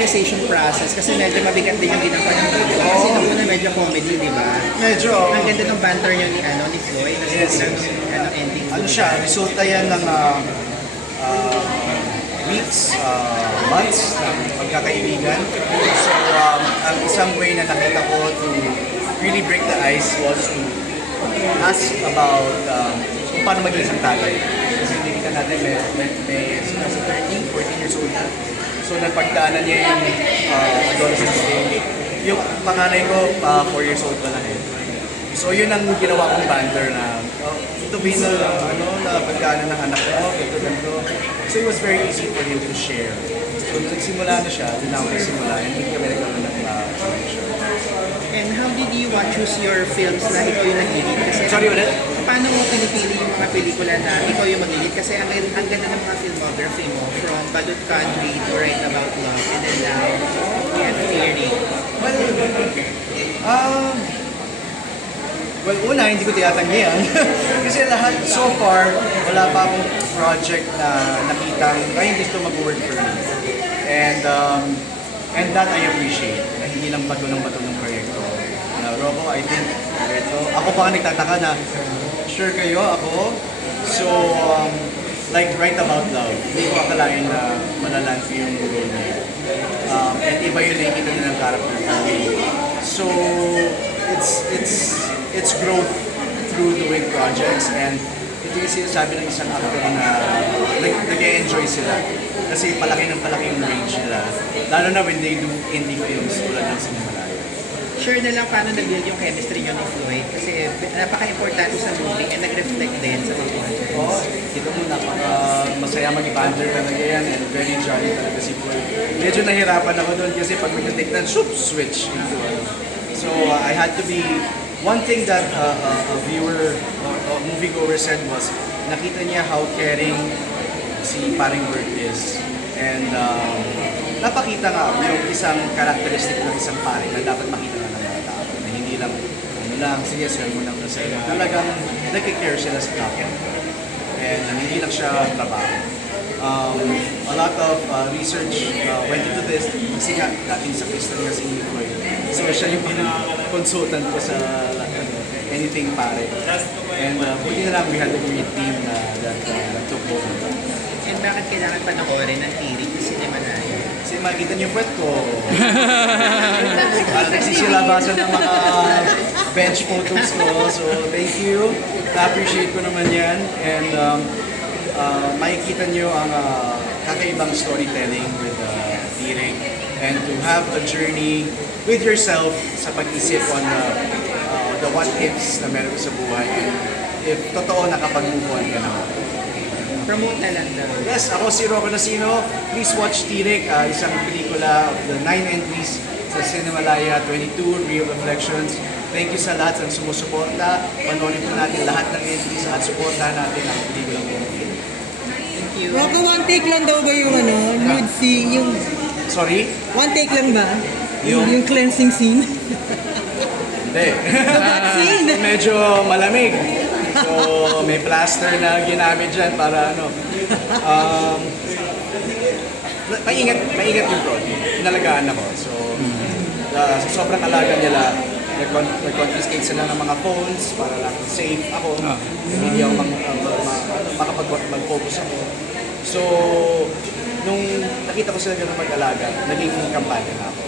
realization process? Kasi medyo mabigat din yung ginagawa ng video. Kasi nung una medyo comedy, di ba? Medyo, Ang ganda ng banter niyo ni Floyd. Yes, Ending. ano siya, resulta yan ng weeks, months ng pagkakaibigan. So, ang isang way na nakita ko to really break the ice was to ask about kung paano maging isang tatay. Kasi hindi kita natin may 13, 14 years old na. So, napagdaanan niya yung adolescence day. Yung panganay ko, 4 years old pa lang eh. So, yun ang ginawa kong banter na ito ba na pagdaanan ng anak ko, ganito. So, it was very easy for him to share. So, nung nagsimula na siya, doon ako nagsimula, hindi kami nagkaroon ng connection. And how did you choose your films na ikaw yung nag-lead? Kasi Sorry ulit? paano mo pinipili yung mga pelikula na ikaw yung mag-lead? Kasi ang ganda ng mga filmography mo from Badut Country to Write About Love and then now and Theory. Well, una, hindi ko tiyatanggi yan. Kasi lahat, so far, wala pa akong project na nakitang, ay hindi ito mag-work for me. And that I appreciate, na hindi lang bato ng proyekto. Rocco, I think, ako pa nga nagtataka na, sure kayo, ako. So, like Write About Love, hindi ko akalain na malaland ko yung role niya. And iba yun nakikita din ng character for me. So, it's growth through doing projects, and ito yung sinasabi ng isang actor na nag-enjoy sila kasi palaki ng range nila, lalo na when they do indie films tulad ng Cinemalaya. Sure na lang paano nag-build yung chemistry niyo ni Floyd kasi napaka-importante sa movie and nag-reflect din sa mga projects. Oo, dito mo masaya mag-banter talaga yan and very jolly talaga si Floyd. Medyo nahirapan ako doon kasi pag mag-take na, switch into So I had to be, one thing that a viewer or a moviegoer said was, nakita niya how caring si Paring Bert is. And napakita nga yung isang characteristic ng isang pare na dapat makita na ng mga tao. Na hindi lang, sige, sir mo lang na sa'yo. Talagang nag-care sila sa tao. And hindi lang siya trabaho. A lot of research went into this kasi nga dating sa Kristen nga si Floyd. So siya yung consultant ko sa anything pare. And buti na lang we had a great team that took over. And bakit kailangan panoorin ng Theory sa Cinemalaya? Kasi makita niyo yung puwet ko. Nagsisilabasan ng mga bench photos ko. So thank you. Na-appreciate ko naman yan. And makikita niyo ang kakaibang storytelling with Tirik, and to have a journey with yourself sa pag-isip on the what ifs na meron sa buhay, and if totoo nakapag-move on ka na. Promote na lang daw. Yes, ako si Rocco Nacino. Please watch Tirik, isang pelikula of the 9 entries sa Cinemalaya 22, Real Reflections. Thank you sa lahat ng sumusuporta. Panoorin po natin lahat ng entries at suportahan natin ang pelikulang po. Thank you. Rocco, one take lang daw ba yung nude scene? Yung Sorry? one take lang ba? Yung? Yung cleansing scene? Hindi. Scene? Medyo malamig. So, may plaster na ginamit dyan para maingat yung prod. Inalagaan ako. So, sa sobrang alaga nila, nag-confiscate sila ng mga phones para lang safe ako. Hindi ako mag-focus ako. So, nung nakita ko sila gano'n mag-alaga, naging kampanya na ako.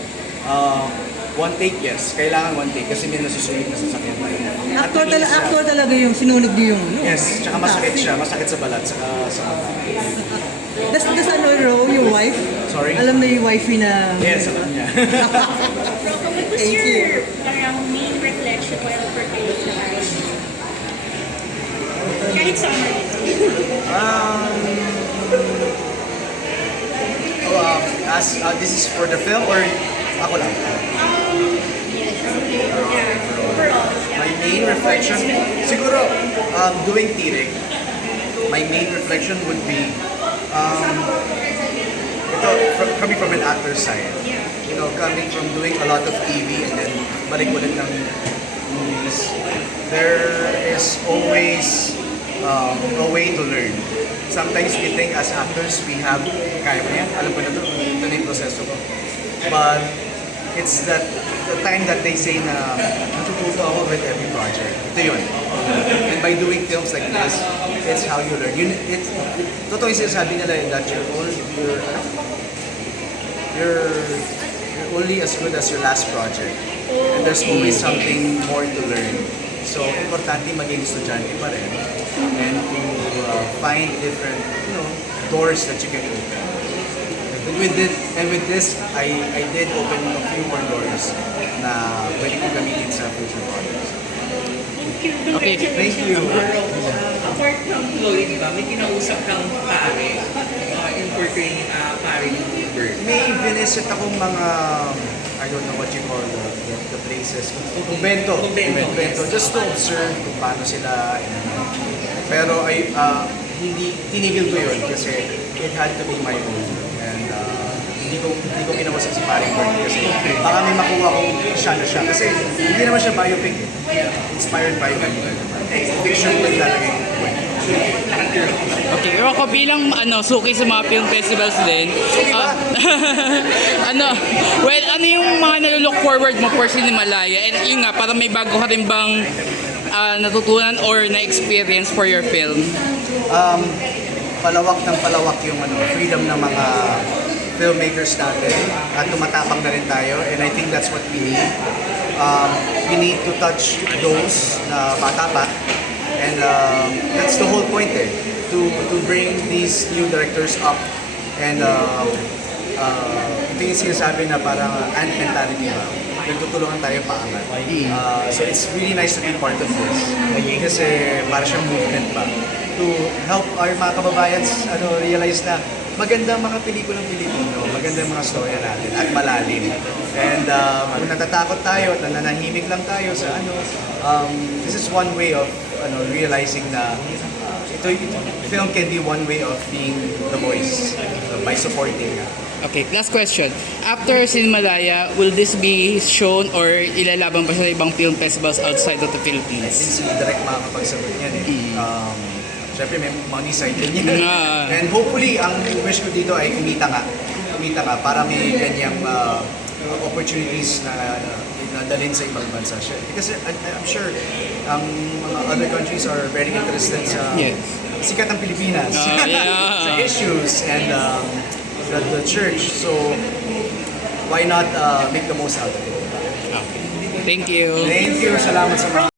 One take, yes. Kailangan one take kasi may nasusulit na sasakyan tayo. Actual talaga yung sinunog niyo yung... Yes, tsaka masakit siya. Masakit sa balat, sa mata. Das ano, Ro, yung wife? Sorry? Alam na yung wifey na... Yes, alam niya. What was Thank your main reflection while pertaining to marriage? Kahit summer. This is for the film or ako lang? Overall. My main reflection, siguro, doing Tirik, my main reflection would be, coming from an actor's side. You know, coming from doing a lot of TV and then balik ulit ng movies, there is always a way to learn. Sometimes we think as actors, we have, kaya mo yan, alam ko na ito na yung proseso ko. But it's that the time that they say na natututo ako with every project. Ito yun. And by doing films like this, it's how you learn. Totoo yung sinasabi nila that you're only as good as your last project. And there's always something more to learn. So, importante maging estudyante pa rin. And to find different, doors that you can open. And with this, I did open a few more doors na pwede kong gamitin sa future projects. Okay, Thank you. Apart from Chloe, di ba, may kinausap kang pare in portraying pare ni Bird. May vinesit akong mga, I don't know what you call the places. Kumbento. Just to observe kung paano sila. Pero hindi tinigil ko yun kasi it had to be my own. And hindi ko kinausap si Paring Bird kasi baka may makuha kong siya na siya. Kasi hindi naman siya biopic. Inspired by fiction ko talaga yung kwento. okay. Pero ako bilang suki sa mga film festivals din. Ano yung mga nalolook forward mo for Cinemalaya? And yun nga, parang may bago ka rin bang natutunan or na-experience for your film? Palawak ng palawak yung freedom ng mga filmmakers natin at tumatapang na rin tayo, and I think that's what we need. We need to touch those na bata pa, and that's the whole point to bring these new directors up, and ito yung sinasabi na parang ant mentality ba, nagtutulungan tayo paangat. So it's really nice to be part of this kasi para siyang movement pa to help our mga kababayans realize na maganda mga pelikulang Pilipino, maganda mga storya natin at malalim. And kung natatakot tayo at nananahimik lang tayo sa this is one way of realizing na film can be one way of being the voice by supporting. Okay, last question. After Cinemalaya, will this be shown or ilalaban pa sa ibang film festivals outside of the Philippines? Since direct makakapagsagot yan Siyempre may money side din yan. And hopefully, ang wish ko dito ay kumita nga para may ganyang opportunities na dalhin sa ibang bansa. Because I'm sure mga other countries are very interested sa sikat ng Pilipinas, sa issues and the church. So why not make the most out of it? Thank you. Thank you. Salamat sa mga